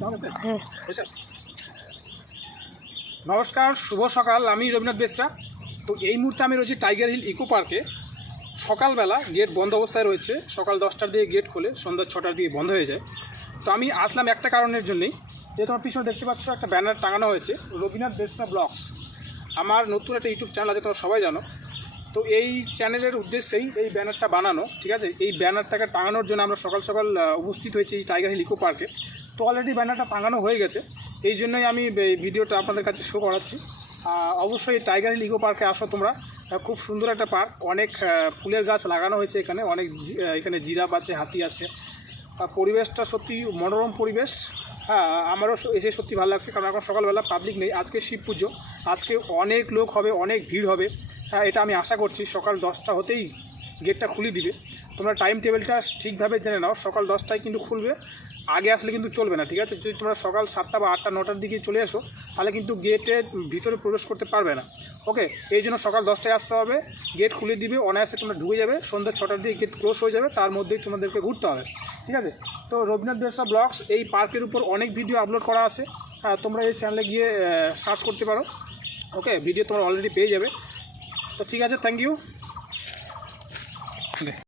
হ্যাঁ। নমস্কার, শুভ সকাল। আমি রবীন্দ্রনাথ বেসরা। তো এই মুহূর্তে আমি রয়েছি টাইগার হিল ইকো পার্কে। সকালবেলা গেট বন্ধ অবস্থায় রয়েছে। সকাল দশটার দিকে গেট খোলে, সন্ধ্যা ছটার দিকে বন্ধ হয়ে যায়। তো আমি আসলাম একটা কারণের জন্যই। যে তোমার পিছনে দেখতে পাচ্ছ একটা ব্যানার টাঙানো হয়েছে, রবীন্দ্রনাথ বেসরা ব্লগস। আমার নতুন একটা ইউটিউব চ্যানেল আছে, তোমরা সবাই জানো। তো এই চ্যানেলের উদ্দেশ্যেই এই ব্যানারটা বানানো, ঠিক আছে? এই ব্যানারটাকে টাঙানোর জন্য আমরা সকাল সকাল উপস্থিত হয়েছি এই টাইগার হিল ইকো পার্কে। তো অলরেডি ব্যানারটা টাঙানো হয়ে গেছে। এই জন্যই আমি ভিডিওটা আপনাদের কাছে শো করাচ্ছি। অবশ্যই টাইগার ইকো পার্কে আসো তোমরা। খুব সুন্দর একটা পার্ক অনেক ফুলের গাছ লাগানো হয়েছে এখানে। অনেক এখানে জিরাফ আছে, হাতি আছে। পরিবেশটা সত্যি মনোরম পরিবেশ। হ্যাঁ আমারও এসে সত্যি ভালো লাগছে। কারণ এখন সকালবেলা পাবলিক নেই। আজকে শিব পুজো। আজকে অনেক লোক হবে, অনেক ভিড় হবে। হ্যাঁ এটা আমি আশা করছি। সকাল দশটা হতেই গেটটা খুলে দিবে। তোমরা টাইম টেবিলটা ঠিকভাবে জেনে নাও। সকাল দশটায় কিন্তু খুলবে। আগে আসলে কিন্তু চলবে না, ঠিক আছে? যদি তোমরা সকাল সাতটা বা আটটা, নটার দিকে চলে আসো তাহলে কিন্তু গেটের ভিতরে প্রবেশ করতে পারবে না। ওকে এই জন্য সকাল দশটায় আসতে হবে, গেট খুলে দিবে, অনায়াসে তোমরা ঢুকে যাবে, সন্ধ্যা ছটার দিকে গেট ক্লোজ হয়ে যাবে, তার মধ্যেই তোমাদেরকে ঘুরতে হবে, ঠিক আছে? তো রবীন্দ্রনাথ বেসরা ব্লগস, এই পার্কের উপর অনেক ভিডিও আপলোড করা আছে হ্যাঁ তোমরা এই চ্যানেলে গিয়ে সার্চ করতে পারো ওকে ভিডিও তোমরা অলরেডি পেয়ে যাবে। তো ঠিক আছে থ্যাংক ইউ